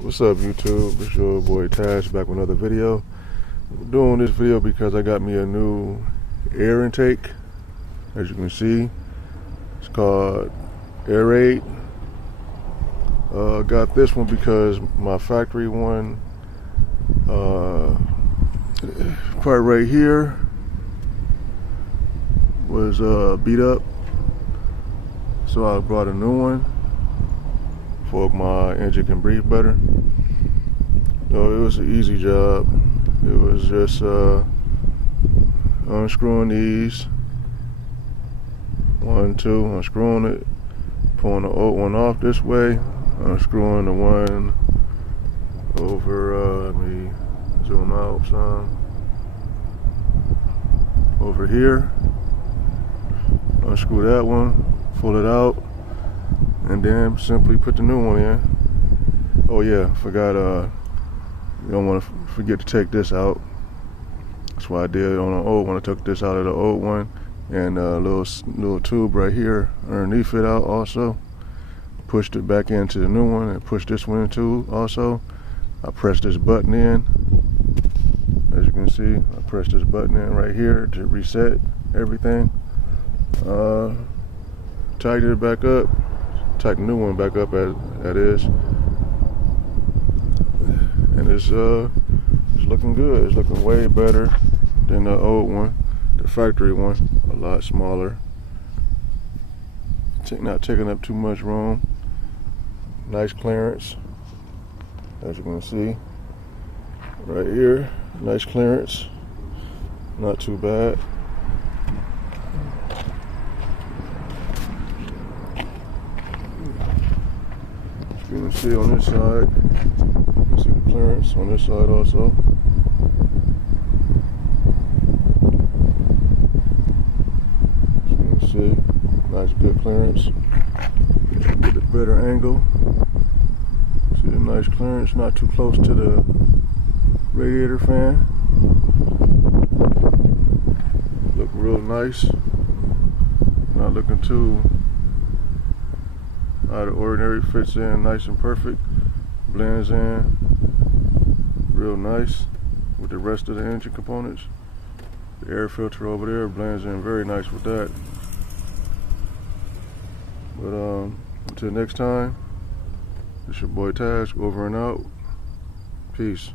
What's up, YouTube? It's your boy Tash back with another video. I'm doing this video because I got me a new air intake. As you can see, it's called Air8. Got this one because my factory one, part right here was beat up, so I brought a new one for my engine can breathe better. So it was an easy job. It was just unscrewing these, 1, 2, unscrewing it, pulling the old one off this way, unscrewing the one over, let me zoom out some, over here, unscrew that one, pull it out, and then simply put the new one in. Oh yeah, forgot, you don't want to forget to take this out. That's what I did on the old one. I took this out of the old one, and a little tube right here underneath it out also. Pushed it back into the new one and pushed this one into also. I pressed this button in. As you can see, I pressed this button in right here to reset everything. Tightened it back up. Tighten the new one back up as that is, and it's looking good. It's looking way better than the old one, the factory one. A lot smaller, not taking up too much room. Nice clearance, as you can see right here. Nice clearance, not too bad. You can see on this side, see the clearance on this side also. So you can see, nice good clearance. Get a better angle. See the nice clearance, not too close to the radiator fan. Look real nice. Not looking too out of ordinary, fits in nice and perfect, blends in real nice with the rest of the engine components. The air filter over there blends in very nice with that. But until next time, it's your boy Tash, over and out. Peace.